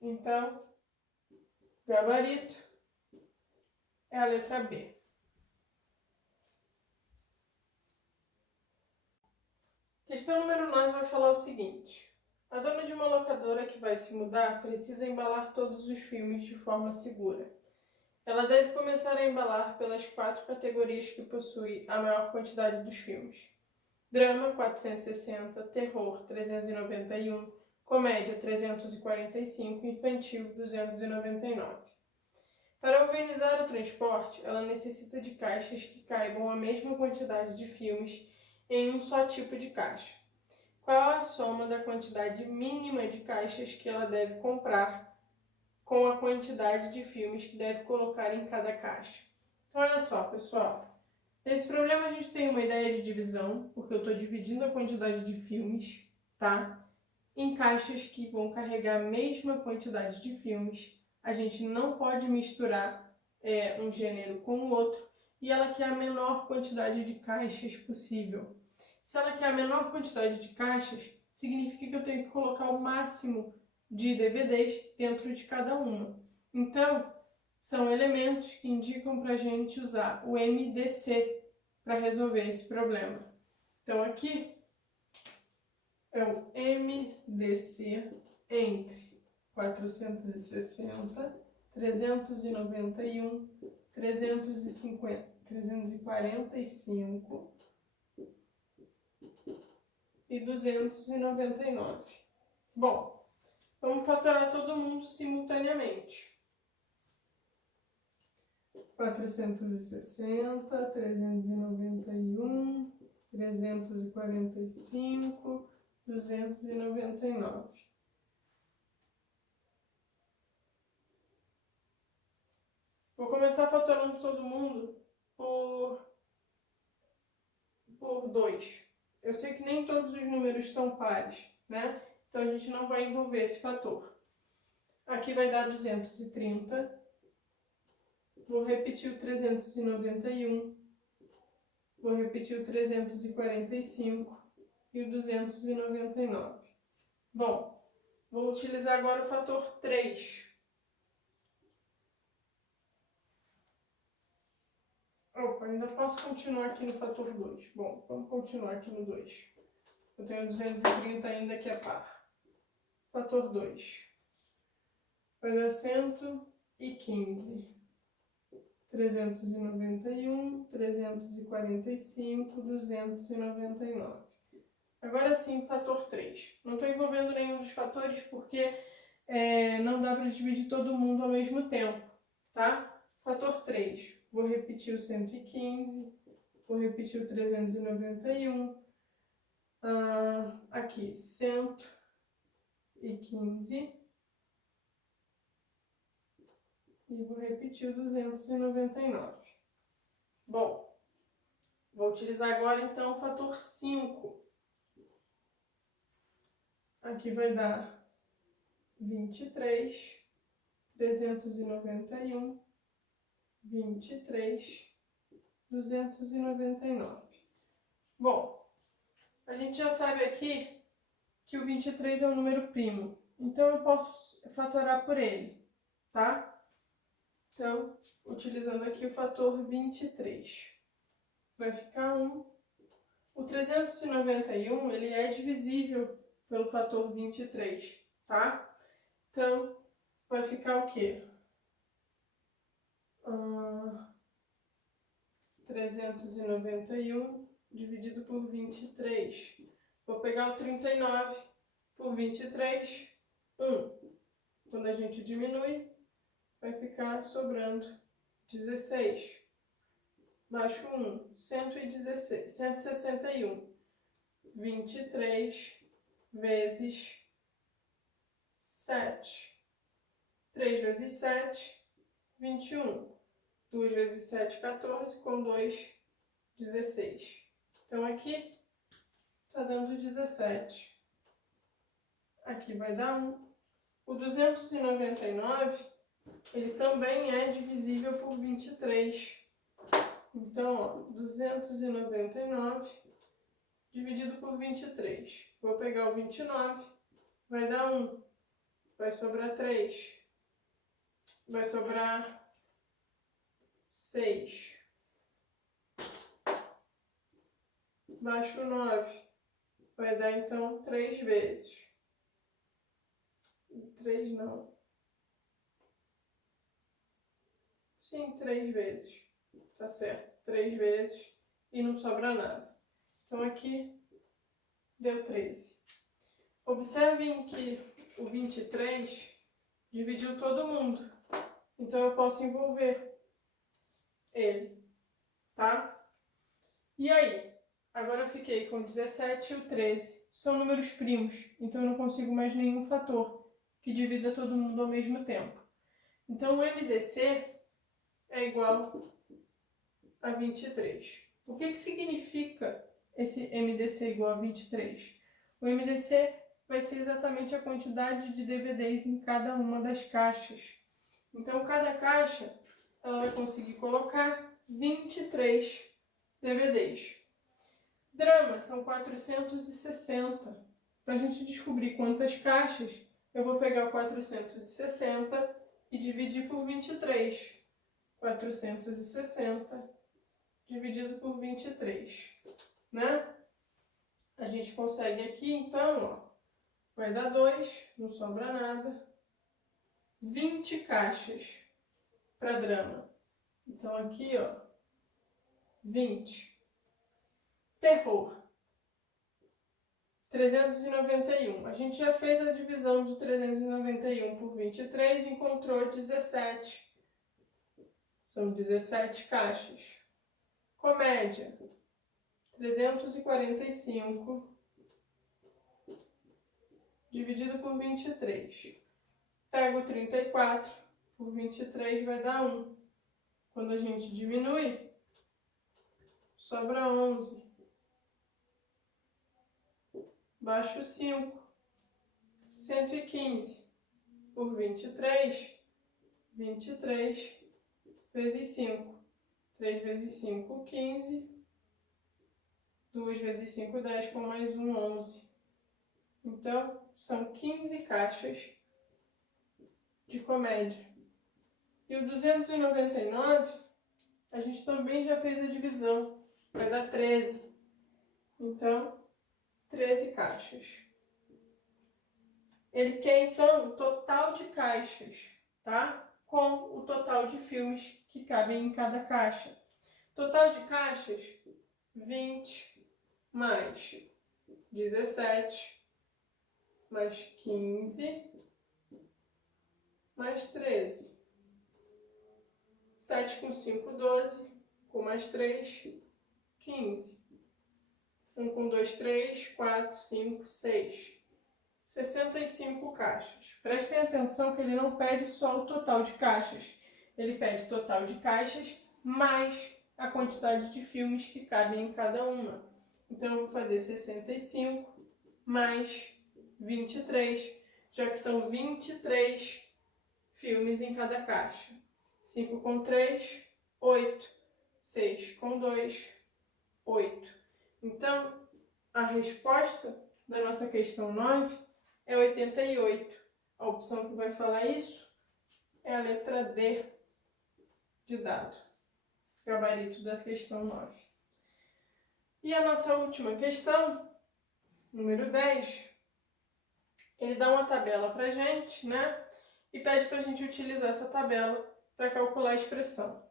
Então, gabarito é a letra B. Questão número 9 vai falar o seguinte. A dona de uma locadora que vai se mudar precisa embalar todos os filmes de forma segura. Ela deve começar a embalar pelas 4 categorias que possui a maior quantidade dos filmes. Drama, 460, terror, 391, comédia, 345, infantil, 299. Para organizar o transporte, ela necessita de caixas que caibam a mesma quantidade de filmes em um só tipo de caixa. Qual a soma da quantidade mínima de caixas que ela deve comprar com a quantidade de filmes que deve colocar em cada caixa? Então, olha só, pessoal. Nesse problema a gente tem uma ideia de divisão, porque eu estou dividindo a quantidade de filmes, tá? Em caixas que vão carregar a mesma quantidade de filmes. A gente não pode misturar um gênero com o outro. E ela quer a menor quantidade de caixas possível. Se ela quer a menor quantidade de caixas, significa que eu tenho que colocar o máximo de DVDs dentro de cada uma. Então, são elementos que indicam para a gente usar o MDC para resolver esse problema. Então, aqui é o MDC entre 460, 391, 345 e 299. Bom, vamos fatorar todo mundo simultaneamente. 460, 391, 345, 299. Vou começar fatorando todo mundo por 2. Eu sei que nem todos os números são pares, né? Então a gente não vai envolver esse fator. Aqui vai dar 230. Vou repetir o 391. Vou repetir o 345 e o 299. Bom, vou utilizar agora o fator 3. Opa, ainda posso continuar aqui no fator 2. Bom, vamos continuar aqui no 2. Eu tenho 230 ainda que é par. fator 2. Vai dar 115. 391, 345, 299. Agora sim, fator 3. Não estou envolvendo nenhum dos fatores porque não dá para dividir todo mundo ao mesmo tempo, tá? Fator 3. Vou repetir o 115, vou repetir o 391. Aqui, 115. E vou repetir o 299. Bom, vou utilizar agora então o fator 5. Aqui vai dar 23, 391, 23, 299. Bom, a gente já sabe aqui que o 23 é um número primo, então eu posso fatorar por ele, tá? Então, utilizando aqui o fator 23, vai ficar 1. O 391, ele é divisível pelo fator 23, tá? Então, vai ficar o quê? 391 dividido por 23. Vou pegar o 39 por 23, 1. Quando a gente diminui, vai ficar sobrando 16. Baixo 1, 116, 161. 23 vezes 7. 3 vezes 7, 21. 2 vezes 7, 14. Com 2, 16. Então, aqui está dando 17. Aqui vai dar 1. O 299, ele também é divisível por 23. Então, ó, 299 dividido por 23. Vou pegar o 29, vai dar 1. Vai sobrar 3. Vai sobrar 6. Baixo 9. Vai dar, então, 3 vezes. 3 não. Sim, 3 vezes. Tá certo. 3 vezes e não sobra nada. Então, aqui deu 13. Observem que o 23 dividiu todo mundo. Então, eu posso envolver ele, tá? E aí? Agora eu fiquei com 17 e o 13. São números primos, então eu não consigo mais nenhum fator que divida todo mundo ao mesmo tempo. Então, o MDC é igual a 23. O que significa esse MDC igual a 23? O MDC vai ser exatamente a quantidade de DVDs em cada uma das caixas. Então, cada caixa ela vai conseguir colocar 23 DVDs. Drama são 460. Para a gente descobrir quantas caixas, eu vou pegar o 460 e dividir por 23. 460 dividido por 23, né? A gente consegue aqui, então, ó, vai dar 2, não sobra nada. 20 caixas para drama. Então, aqui, ó, 20. Terror. 391. A gente já fez a divisão de 391 por 23 e encontrou 17. São 17 caixas. Comédia. 345 dividido por 23. Pego 34 por 23, vai dar 1. Quando a gente diminui, sobra 11. Baixo 5. 115 por 23. 23 vezes 5. 3 vezes 5, 15. 2 vezes 5, 10, com mais 1, 11. Então, são 15 caixas de comédia. E o 299, a gente também já fez a divisão. Vai dar 13. Então, 13 caixas. Ele quer, então, o total de caixas, tá? Com o total de filmes que cabem em cada caixa. Total de caixas, 20 mais 17 mais 15 mais 13. 7 com 5, 12. Com mais 3, 15. 1 com 2, 3, 4, 5, 6. 65 caixas. Prestem atenção que ele não pede só o total de caixas. Ele pede total de caixas mais a quantidade de filmes que cabem em cada uma. Então, eu vou fazer 65 mais 23, já que são 23 filmes em cada caixa. 5 com 3, 8. 6 com 2, 8. Então, a resposta da nossa questão 9 é 88. A opção que vai falar isso é a letra D de dado. Gabarito da questão 9. E a nossa última questão, número 10, ele dá uma tabela pra gente, né? E pede pra gente utilizar essa tabela para calcular a expressão.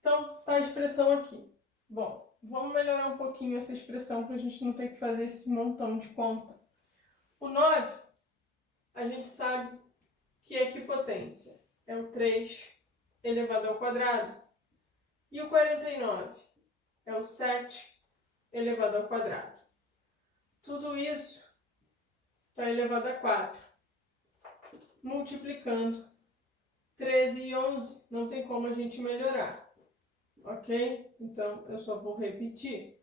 Então, tá a expressão aqui. Bom, vamos melhorar um pouquinho essa expressão para a gente não ter que fazer esse montão de conta. O 9, a gente sabe que é equipotência. É o 3 elevado ao quadrado. E o 49 é o 7 elevado ao quadrado. Tudo isso está elevado a 4. Multiplicando 13 e 11, não tem como a gente melhorar. Ok? Então, eu só vou repetir.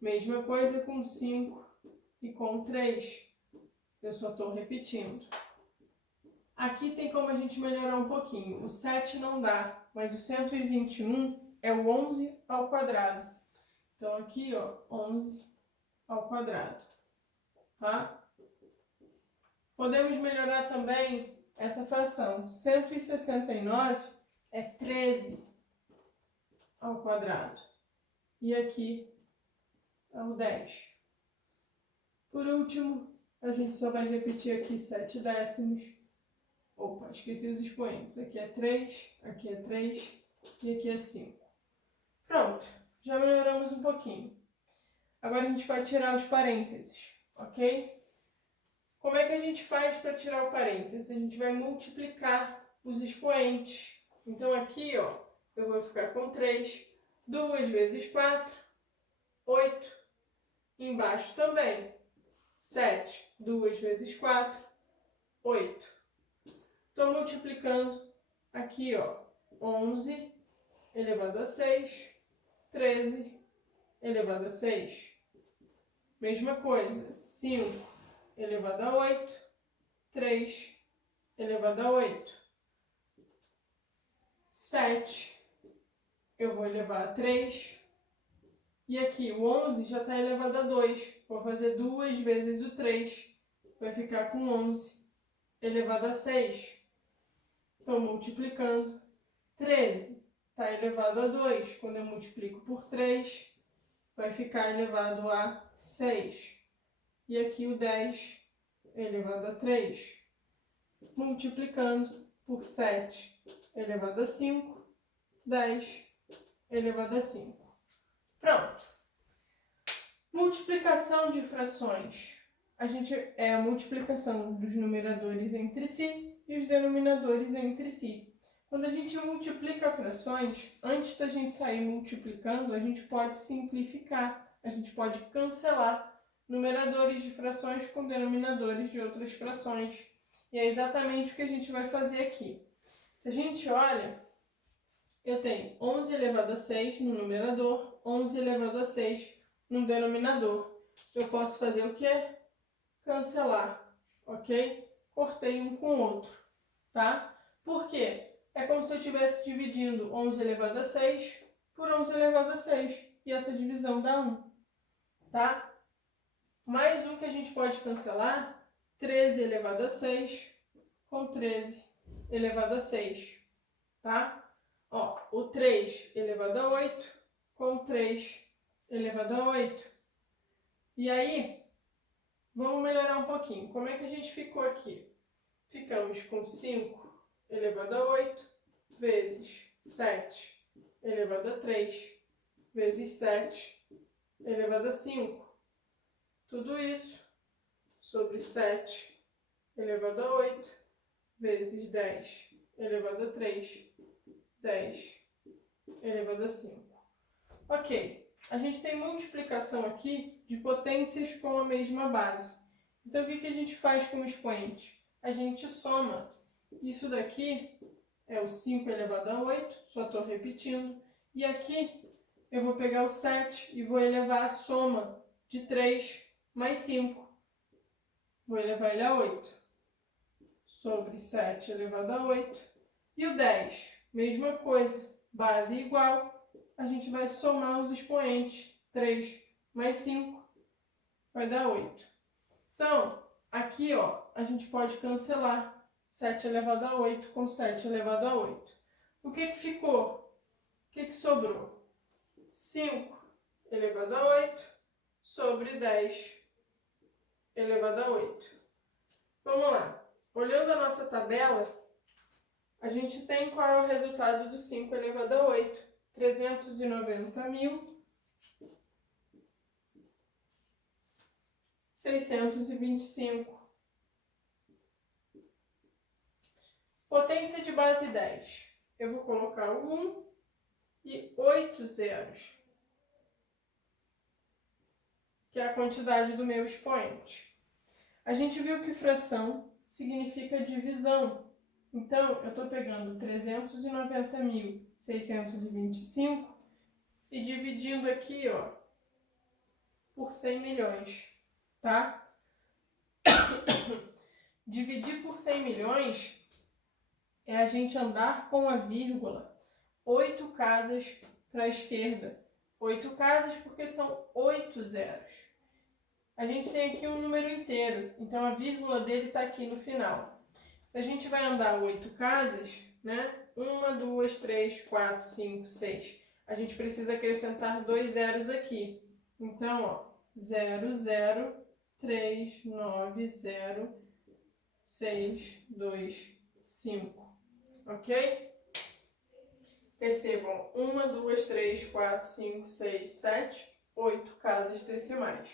Mesma coisa com 5 e com 3. Eu só estou repetindo. Aqui tem como a gente melhorar um pouquinho. O 7 não dá, mas o 121 é o 11 ao quadrado. Então, aqui, ó, 11 ao quadrado. Tá? Podemos melhorar também essa fração. 169 é 13 ao quadrado. E aqui é o 10. Por último, a gente só vai repetir aqui 7 décimos. Opa, esqueci os expoentes. Aqui é 3 e aqui é 5. Pronto, já melhoramos um pouquinho. Agora a gente vai tirar os parênteses, ok? Como é que a gente faz para tirar o parênteses? A gente vai multiplicar os expoentes. Então aqui, ó, eu vou ficar com 3. 2 vezes 4, 8. Embaixo também. 7. 2 vezes 4, 8. Estou multiplicando aqui, ó, 11 elevado a 6, 13 elevado a 6. Mesma coisa, 5 elevado a 8, 3 elevado a 8. 7 eu vou elevar a 3. E aqui o 11 já está elevado a 2. Vou fazer 2 vezes o 3. Vai ficar com 11 elevado a 6. Estou multiplicando. 13 está elevado a 2. Quando eu multiplico por 3, vai ficar elevado a 6. E aqui o 10 elevado a 3. Multiplicando por 7 elevado a 5. 10 elevado a 5. Pronto. Multiplicação de frações. É a multiplicação dos numeradores entre si e os denominadores entre si. Quando a gente multiplica frações, antes da gente sair multiplicando, a gente pode simplificar, a gente pode cancelar numeradores de frações com denominadores de outras frações. E é exatamente o que a gente vai fazer aqui. Se a gente olha, eu tenho 11 elevado a 6 no numerador, 11 elevado a 6 no denominador. Eu posso fazer o quê? Cancelar, ok? Cortei um com o outro, tá? Por quê? É como se eu estivesse dividindo 11 elevado a 6 por 11 elevado a 6. E essa divisão dá 1, tá? Mais um que a gente pode cancelar, 13 elevado a 6 com 13 elevado a 6, tá? Ó, o 3 elevado a 8 com 3 elevado a 8. E aí, Vamos melhorar um pouquinho. Como é que a gente ficou aqui? Ficamos com 5 elevado a 8 vezes 7 elevado a 3 vezes 7 elevado a 5. Tudo isso sobre 7 elevado a 8 vezes 10 elevado a 3, 10 elevado a 5. Ok, a gente tem multiplicação aqui de potências com a mesma base. Então, o que a gente faz com o expoente? A gente soma. Isso daqui é o 5 elevado a 8, só estou repetindo. E aqui eu vou pegar o 7 e vou elevar a soma de 3 mais 5. Vou elevar ele a 8. Sobre 7 elevado a 8. E o 10, mesma coisa, base igual. A gente vai somar os expoentes. 3 mais 5 vai dar 8. Então, aqui ó, a gente pode cancelar 7 elevado a 8 com 7 elevado a 8. O que ficou? O que sobrou? 5 elevado a 8 sobre 10 elevado a 8. Vamos lá. Olhando a nossa tabela, a gente tem qual é o resultado do 5 elevado a 8. 390.625. Potência de base 10. Eu vou colocar o 1 e 8 zeros, que é a quantidade do meu expoente. A gente viu que fração significa divisão. Então, eu estou pegando 390.625 e dividindo aqui, ó, por 100 milhões, tá? Dividir por 100 milhões é a gente andar com a vírgula 8 casas para a esquerda. 8 casas porque são 8 zeros. A gente tem aqui um número inteiro, então a vírgula dele está aqui no final. Se a gente vai andar 8 casas, né? 1, 2, 3, 4, 5, 6. A gente precisa acrescentar 2 zeros aqui. Então, ó, 0, 0, 3, 9, 0, 6, 2, 5. Ok? Percebam, 1, 2, 3, 4, 5, 6, 7, 8 casas decimais.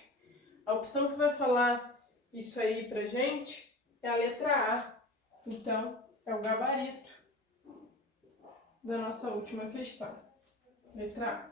A opção que vai falar isso aí pra gente é a letra A. Então, é o gabarito da nossa última questão. Letra A.